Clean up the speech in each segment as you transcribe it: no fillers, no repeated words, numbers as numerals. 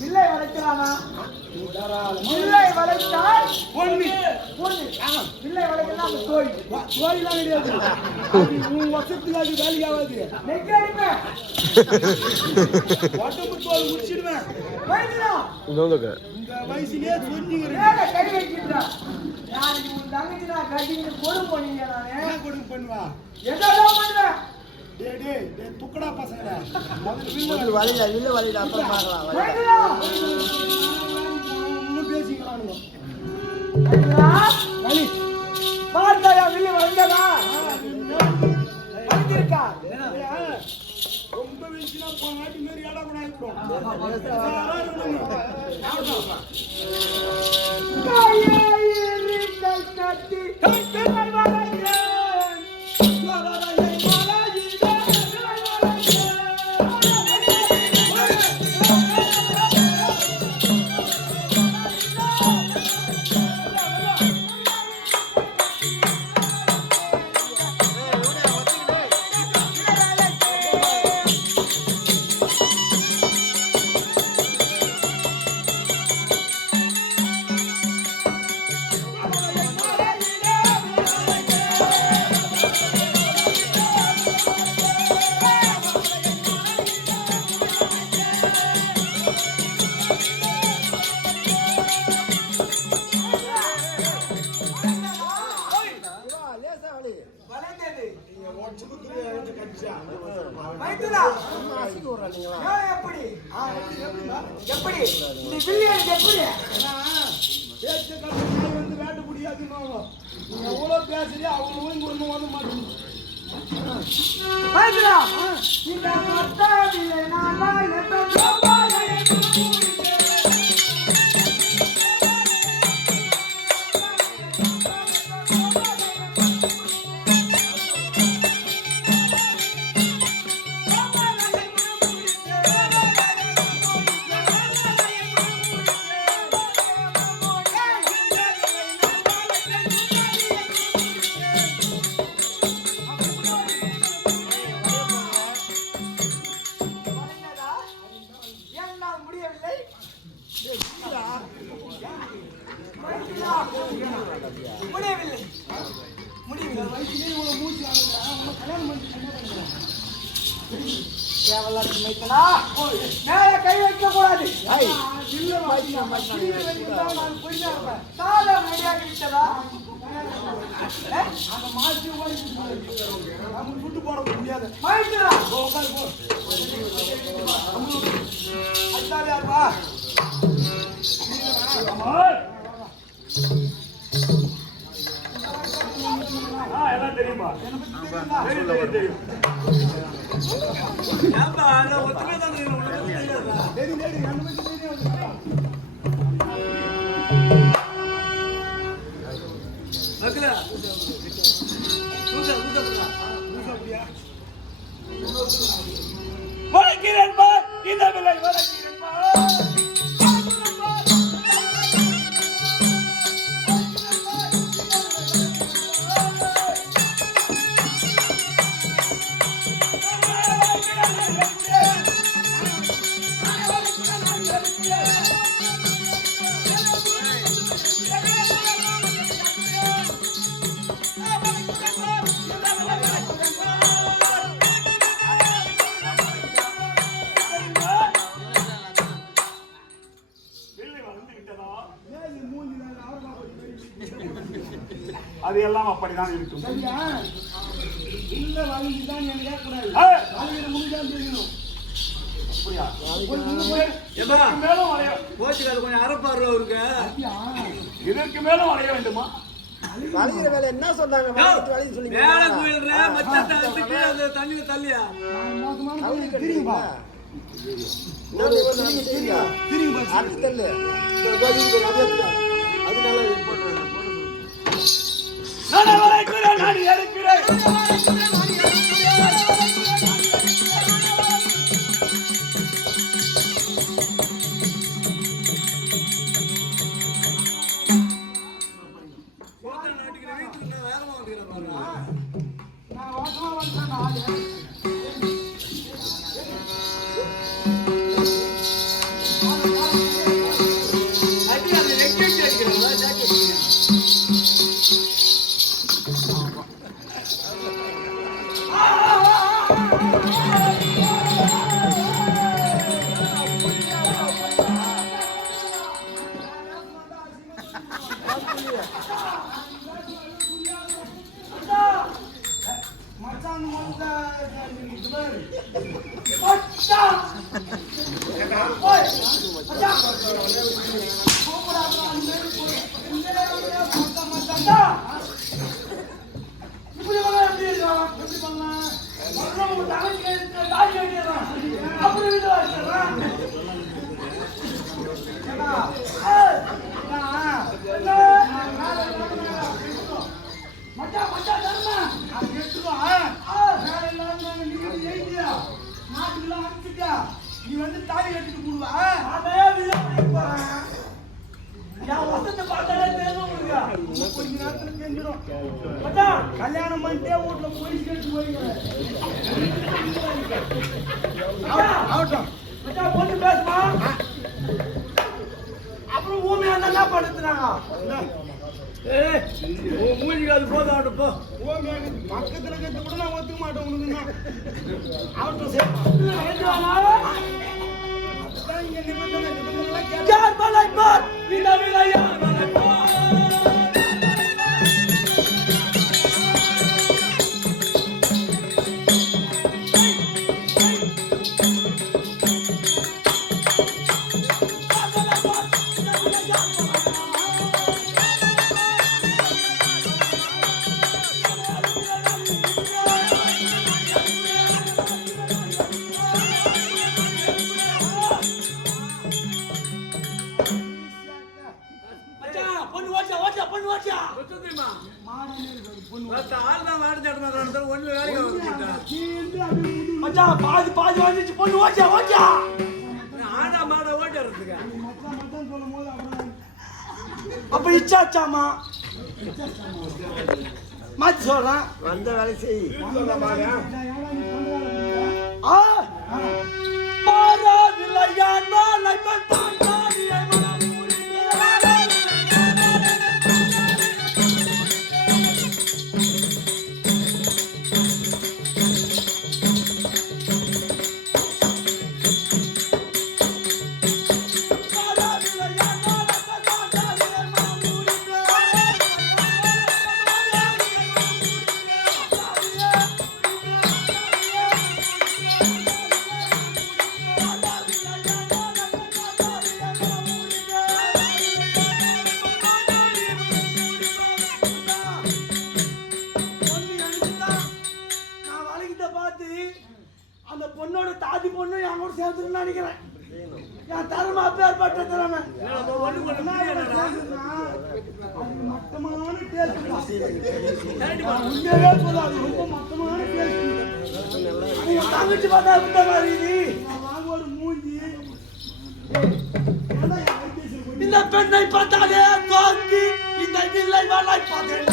வில்லை வளைக்கலாமா? வில்லை வளைத்தால் பொண்ணு வில்லை வளைக்கலாம். கோயிலாம் கிடையாது. வருஷத்துக்கு அது வேலையாவது உடம்பு தோல் முடிச்சிடுவேன். இந்த வயசுலயே கை வைக்கிறா. நாளைக்கு உன் தங்கச்சி நான் கட்டிக்கிட்டு கொடு போனீங்க. நான் என்ன கொடுமை பண்ணுவா? எதாவது பண்ணுவேன். துக்கடா பசங்க வழியில இல்ல வழியில அப்புறம் பார்க்கலாம். பேசிக்கலானுங்க பார்த்தாயா வில்லு வந்ததா வந்திருக்கா. ரொம்ப வீச்சுனா நாட்டு மாரி இடம் கூட கை வைக்க கூடாது. சுட்டு போட முடியாது. எல்லாம் தெரியுமா? தெரியும். வளைக்கிறேன் பார் இந்த விலை வளைக்கிறேன் பார். அது எல்லாம் அப்படிதான் இருக்கும். இல்ல வாங்கிதான் என்ன கேட்கக்கூடாது. வாங்கிட முடிஞ்சான்னு தெரியணும். அப்படியா? மேலும் வளைய போச்சுக்காது. கொஞ்சம் அரைப்பாரு அவருக்கு. இதற்கு மேலும் வளைய வேண்டுமா? வளைகிற வேலை என்ன சொன்னாங்க? வளைய சொல்லி மேல கோயில்ற மச்சத்தை அடிச்சு அந்த தண்ணில தள்ளியா தெரியுமா? தெரியுமா? அது தள்ளு. அதனால போடுறேன். நான் வளைக்கிறேன். நான் எடுக்கிறேன். வந்துட்டாங்க ஆளு. நீ வந்து தாலி கட்டிட்டு போடுவா கொஞ்ச நேரத்துல தெரிஞ்சிடும். கல்யாணம் பண்ணிட்டே வீட்டுல போலீஸ் கேட்டு போயிருக்கேன். பொண்ணு பேசுமா அப்புறம் ஊமையா என்ன படுத்துறாங்க. மூஞ்சிக்கு அது போதும் ஆகட்டும் போ. பக்கத்துல கத்து கூட நான் ஒத்துக்க மாட்டேன் உனக்கு ஆகட்டும். இங்க பாதி பாதி வந்துச்சு பொண்ணு ஓச்சா ஓச்சா ஆனா மாட ஓட்டறதுக்கு அப்ப இச்சாச்சாமா மாத்தி சொல்றேன் வந்த வேலை செய். அந்த பொண்ணோட தாதி பொண்ணு என் கூட சேர்த்துன்னு நினைக்கிறேன். என் தரமா அப்பேற்பட்ட திறமை மட்டமான டேஸ்ட் சொல்லாது. ரொம்ப மட்டமான டேஸ்ட். தங்கச்சி பார்த்தா இந்த மாதிரி வாங்க ஒரு மூஞ்சி. இந்த பெண்ணை பார்த்தாலே தோக்கி இந்த நிலை வாழை பார்த்தேன்.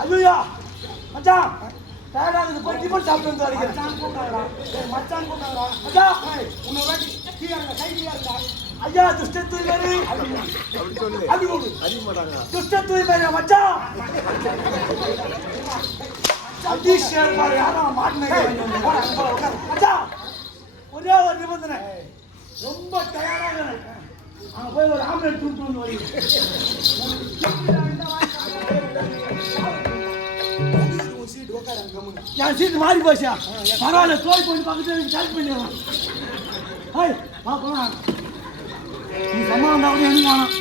ஐயா மச்சான் டயர்டாகுது போய் டிஃபன் சாப்பிட்டு வந்து வரீங்க. மச்சான் கூட்டாடா உன்னை வாட்டி கீழே கை கீழே ஐயா துஷ்ட தூய்மாரி அப்படி போடு துஷ்ட தூய்மாரி மச்சான் சதீஷ் பாரு யாரும் மாட்டினேன் மச்சான். ஒரே ஒரு நிபந்தனை ரொம்ப டயர்டாக அங்கே போய் ஒரு ஆம்புலன்ஸ் தூட்டு வந்து வரீங்க. சீட்டு என் சீட்டு மாறி போச்சா பரவாயில்ல தோல் போய் பக்கத்துல சார்ஜ் பண்ணிடுவோம் ஹாய் பாப்போம் நீ சம்பளம் தான் என்ன காணும்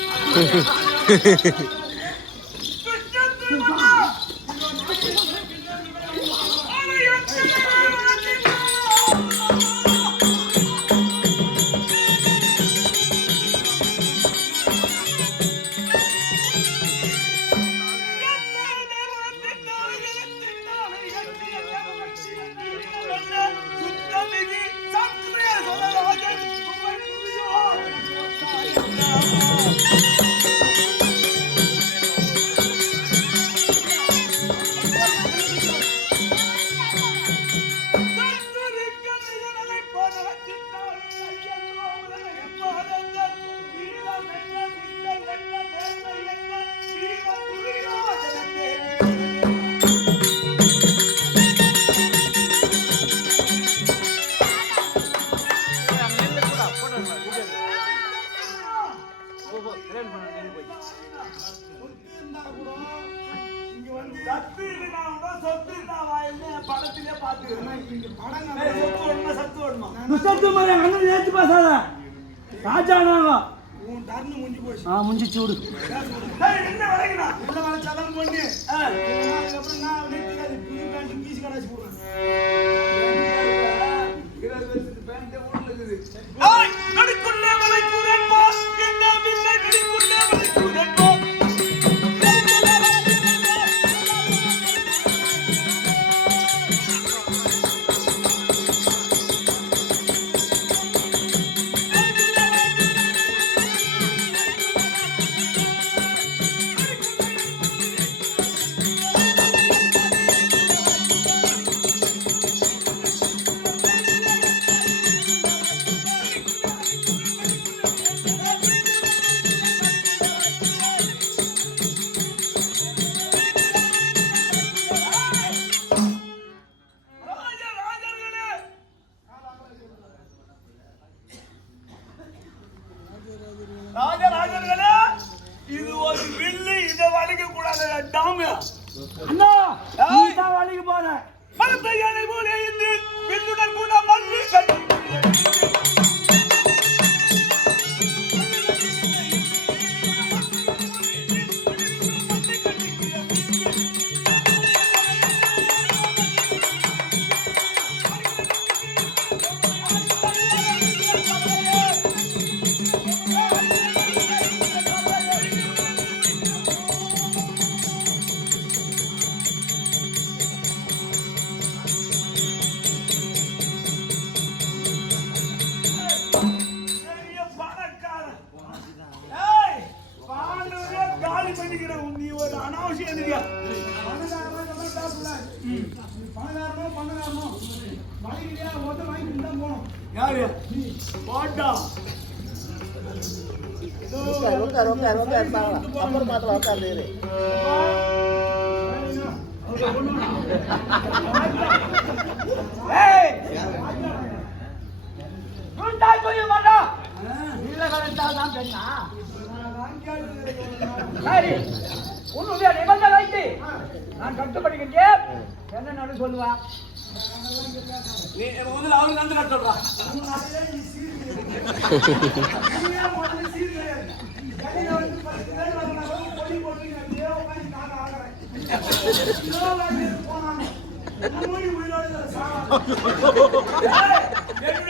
ముంచి చూడు ராஜராஜர்களே இது ஒரு வில்லு இத வலிக்க கூடாது டாம் அண்ணா நீ தான் வலிக்க போற மரத்தை யானை போல இந்த வில்லுடன் கூட மண்ணு கட்டி அப்புறம் மாத்திரம் உட்காந்து உன்னுடைய நிபந்தனை நான் கட்டுப்படுகின்றேன் என்ன நடு சொல்லுவா நீ முதல்ல அவருக்கு வந்து கட்ட சொல்றான்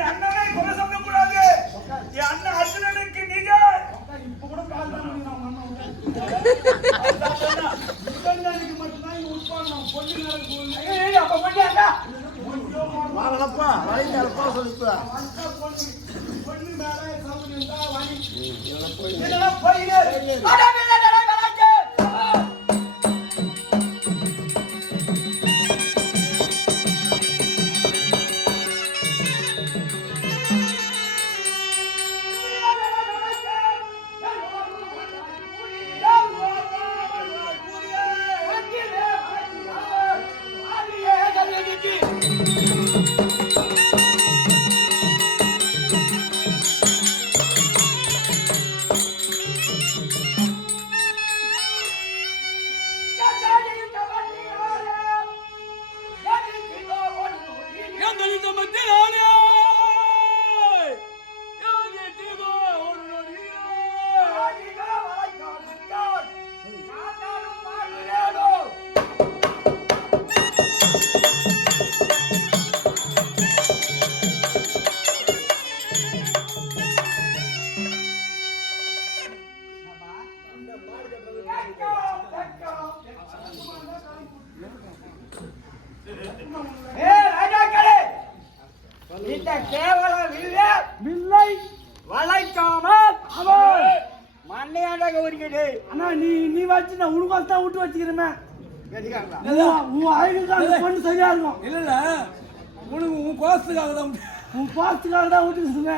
அண்ணனை கொலை சொல்லக்கூடாது என் அண்ணன் அர்ஜுனனுக்கு நீங்க இப்ப கூட வாங்கப்பா வாங்கிப்பா சொல்லிப்பா வச்சு நான் உனக்கு தான் விட்டு வச்சுக்கிறேன். கேட்டுக்காங்களா? உன் அழகுக்கு அந்த பொண்ணு சரியா இருக்கும். இல்ல இல்ல உனக்கு உன் கோசத்துக்காக தான் உன் பாசத்துக்காக தான் விட்டுக்கிட்டுங்க.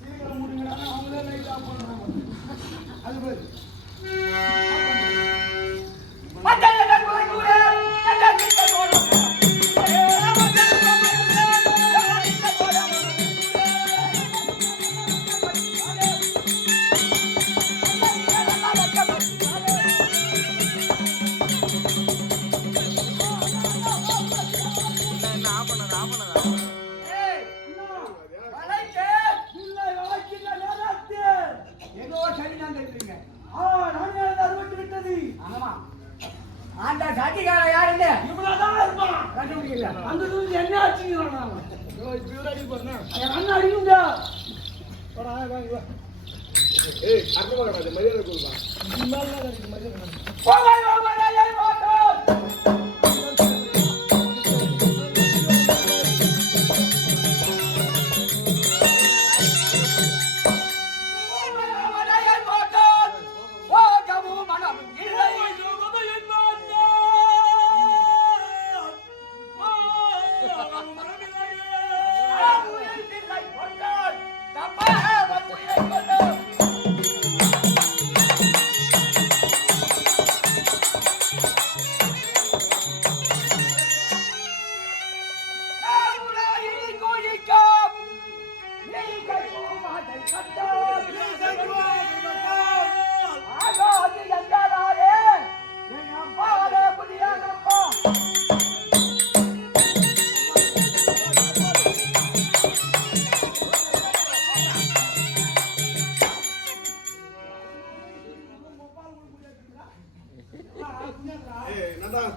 சீக்கிரம் முடிங்கடா, அவங்களே லைட்டா போடுறாங்க. அது போய் இவ்வளவுதான் இருப்பான். அந்த தூக்கி என்ன அடிச்சுக்கிறான் அவன். அண்ணன் அடிக்கும்டா.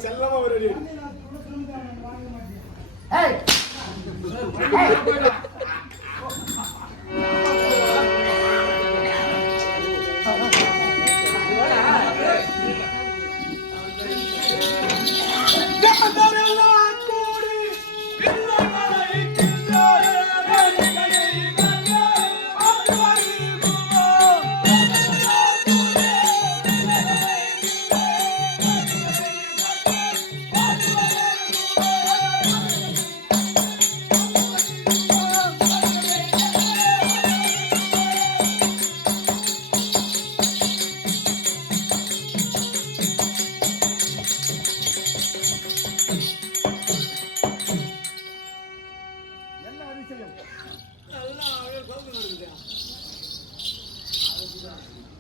செல்லமா ஒரு அடி.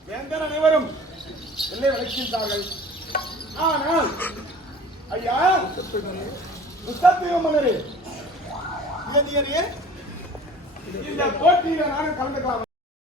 வேந்தர் அனைவரும் எல்லை வளைக்கின்றார்கள். ஆனால் ஐயா மன்னரே, இந்த போட்டியில நானும் கலந்துக்கலாம்.